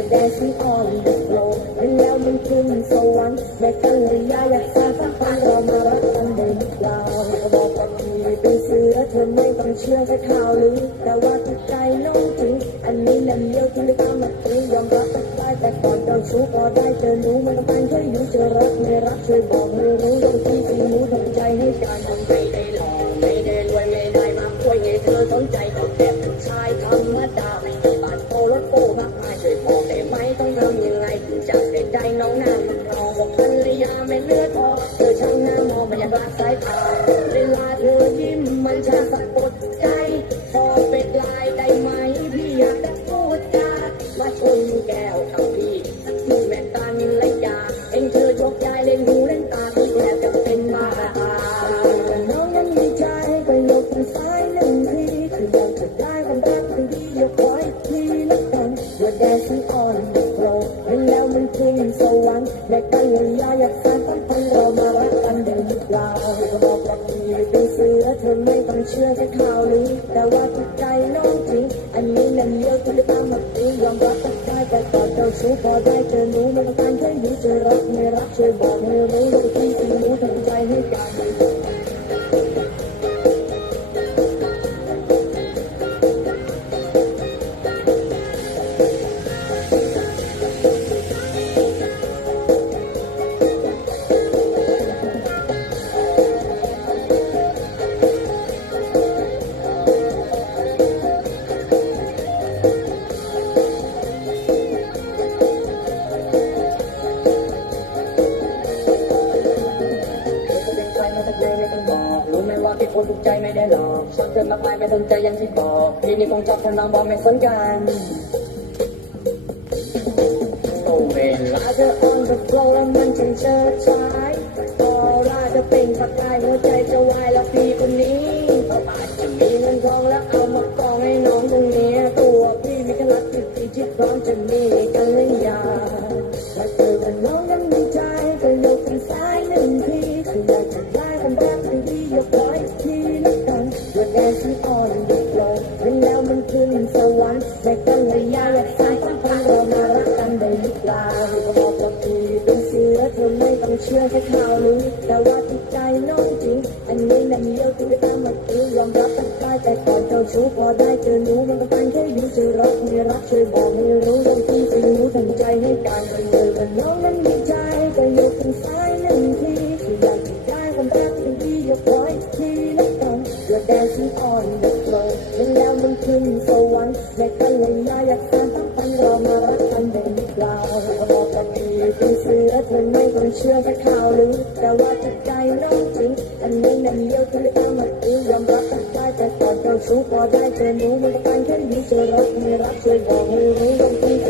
กัน You're dancing on the floor แล้วมันขึ้นสวรรค์แม่กันเลยยาอยากสร้างสัมพันธ์เรามารักกันได้หรือเปล่าก็บอกกับพี่เป็นเสือเธอไม่ต้องเชื่อแค่ข่าวลือแต่ว่าจิตใจน้องจริงอันนี้นั่นเลี้ยวที่ไม่ตามมาตียอมรับได้แต่ก่อนเจ้าชู้พอได้เจอหนูมันต้องการแค่อยู่เจอรักไม่รักช่วยบอกให้รู้ว่าที่จริงหนูทำใจให้การทำไม่ได้หล่อไม่ได้รวยไม่ได้มาคุยให้เธอสนใจก็แค่ผู้ชายธรรมดา เลือดออกเธอช่างหน้ามองมันยังรักสายตาเวลาเธอยิ้มมันช่างสะกดใจพอเป็นลายได้ไหมพี่อยากจะพูดจามาชนแก้วกับพี่สักทีแม่ตานิลยาเองเธอยกยายเล่นหูเล่นตาพี่แทบจะเป็นบ้าตาน้องยังมีใจก็ยกมือซ้ายหนึ่งทีคือยากจะได้ความรักที่ดีอยกขออีกทีละกัน You're dancing on the floor แล้วมันขึ้นสวรรค์แม่กันเลยยาอยากสร้าง เรามารักกันได้หรือเปล่าก็บอกกับพี่เป็นเสือเธอไม่ต้องเชื่อแค่ข่าวลือแต่ว่าจิตใจน้องจริง อันนี้นั่นเลี้ยวที่ได้ตามมาตียอมรับก็ได้แต่ก่อนเจ้าชู้พอได้เจอหนูมันต้องการแค่อยู่เจะรักไม่รักช่วยบอกให้รู้ว่าที่จริงหนูทำใจให้กัน คนถูกใจไม่ได้หรอกชอบเธอมากมายไม่สนใจอย่างที่บอกพี่นี่คงชอบทำนองบอกไม่สนกันโอ้เวลาเธอ on the floor แล้วมันช่างเชิดชา You're dancing on the floor แล้วมันขึ้นสวรรค์แต่กันเลยยาอยากสร้างสัมพันธ์เรามารักกันได้หรือเปล่าก็บอกว่าพี่เป็นเสือเธอไม่ต้องเชื่อแค่ข่าวลือแต่ว่าจิตใจน้องจริง อันนี้นั่นเลี้ยวที่ไม่ตามมาตียอมรับตั้งได้แต่ก่อนเจ้าชู้พอได้เจอหนูมันก็ตั้งแค่อยู่เจอรักไม่รักช่วยบอกให้รู้ว่าที่จริงหนูทำใจให้กันเจอกันน้องนั้นมี You're dancing on the floor แล้วมันขึ้นสวรรค์แม่กันเลยยาอยากสร้างสัมพันธ์เรามารักกันได้หรือเปล่าบอกกับพี่เป็นเสือเธอไม่ต้องเชื่อแค่ข่าวลือแต่ว่าจิตใจน้องจริงอันนี้นั่นเลี้ยวที่ไม่ตามมาตียอมรับตั้งได้แต่ก่อนเจ้าชู้พอได้เจอหนูมันก็การแค่นี้เจอรักไม่รักช่วยบอกให้รู้ว่าที่จริงหนูท